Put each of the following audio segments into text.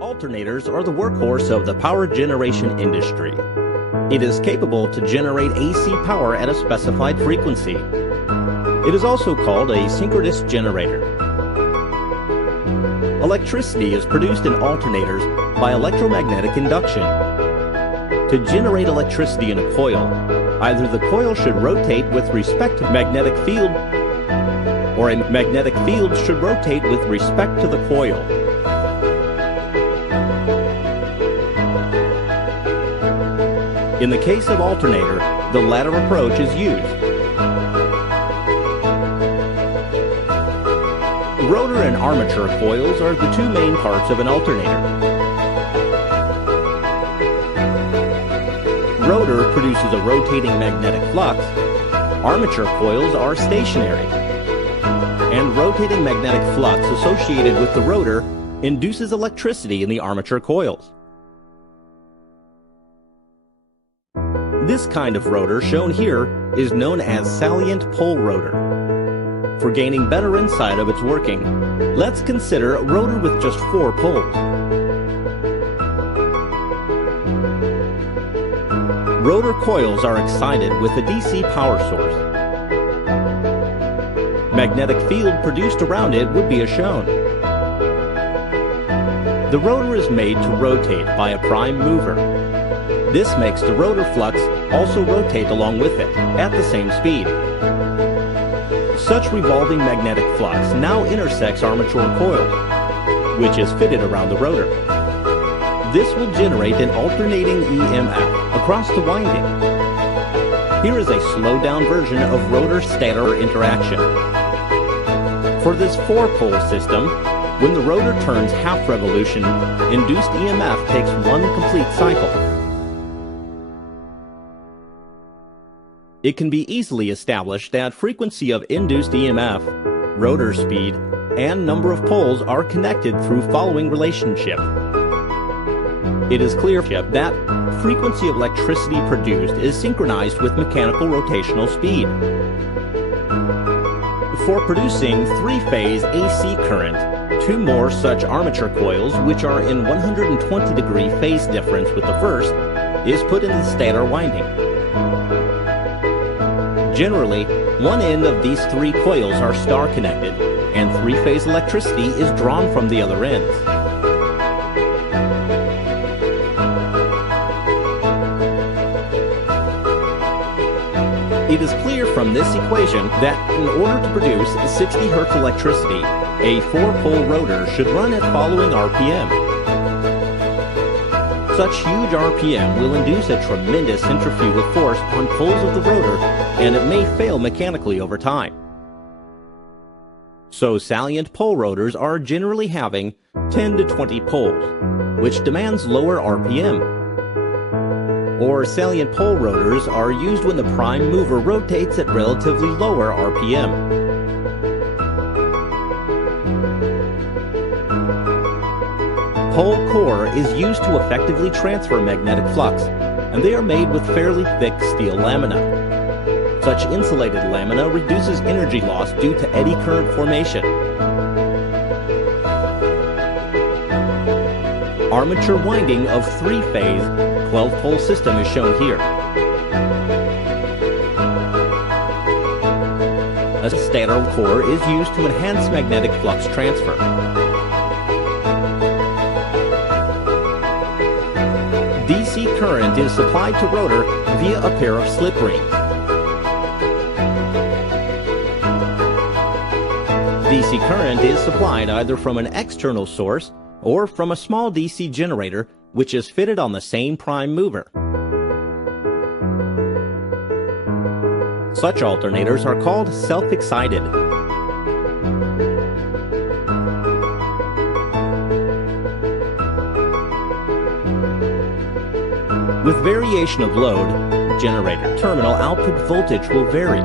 Alternators are the workhorse of the power generation industry. It is capable to generate AC power at a specified frequency. It is also called a synchronous generator. Electricity is produced in alternators by electromagnetic induction. To generate electricity in a coil, either the coil should rotate with respect to magnetic field, or a magnetic field should rotate with respect to the coil. In the case of alternator, the latter approach is used. Rotor and armature coils are the two main parts of an alternator. Rotor produces a rotating magnetic flux. Armature coils are stationary. And rotating magnetic flux associated with the rotor induces electricity in the armature coils. This kind of rotor shown here is known as salient pole rotor. For gaining better insight of its working, let's consider a rotor with just 4 poles. Rotor coils are excited with a DC power source. Magnetic field produced around it would be as shown. The rotor is made to rotate by a prime mover. This makes the rotor flux also rotate along with it at the same speed. Such revolving magnetic flux now intersects armature coil, which is fitted around the rotor. This will generate an alternating EMF across the winding. Here is a slowed-down version of rotor-stator interaction. For this 4-pole system, when the rotor turns half revolution, induced EMF takes 1 complete cycle. It can be easily established that frequency of induced EMF, rotor speed, and number of poles are connected through following relationship. It is clear that frequency of electricity produced is synchronized with mechanical rotational speed. For producing 3-phase AC current, 2 more such armature coils, which are in 120-degree phase difference with the first, is put in the stator winding. Generally, one end of these 3 coils are star-connected, and 3-phase electricity is drawn from the other ends. It is clear from this equation that in order to produce 60 Hz electricity, a 4-pole rotor should run at following RPM. Such huge RPM will induce a tremendous centrifugal force on poles of the rotor, and it may fail mechanically over time. So salient pole rotors are generally having 10 to 20 poles, which demands lower RPM. Or salient pole rotors are used when the prime mover rotates at relatively lower RPM. Pole core is used to effectively transfer magnetic flux, and they are made with fairly thick steel lamina. Such insulated lamina reduces energy loss due to eddy current formation. Armature winding of 3-phase, 12-pole system is shown here. A stator core is used to enhance magnetic flux transfer. DC current is supplied to rotor via a pair of slip rings. DC current is supplied either from an external source or from a small DC generator which is fitted on the same prime mover. Such alternators are called self-excited. With variation of load, generator terminal output voltage will vary.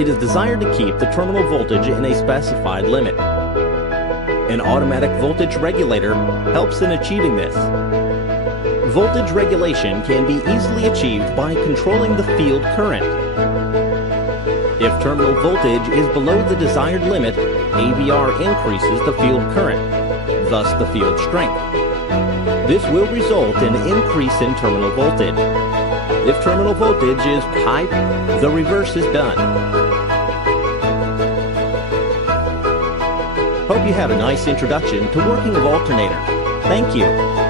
It is desired to keep the terminal voltage in a specified limit. An automatic voltage regulator helps in achieving this. Voltage regulation can be easily achieved by controlling the field current. If terminal voltage is below the desired limit, AVR increases the field current, thus the field strength. This will result in an increase in terminal voltage. If terminal voltage is high, the reverse is done. Hope you had a nice introduction to working of alternators. Thank you.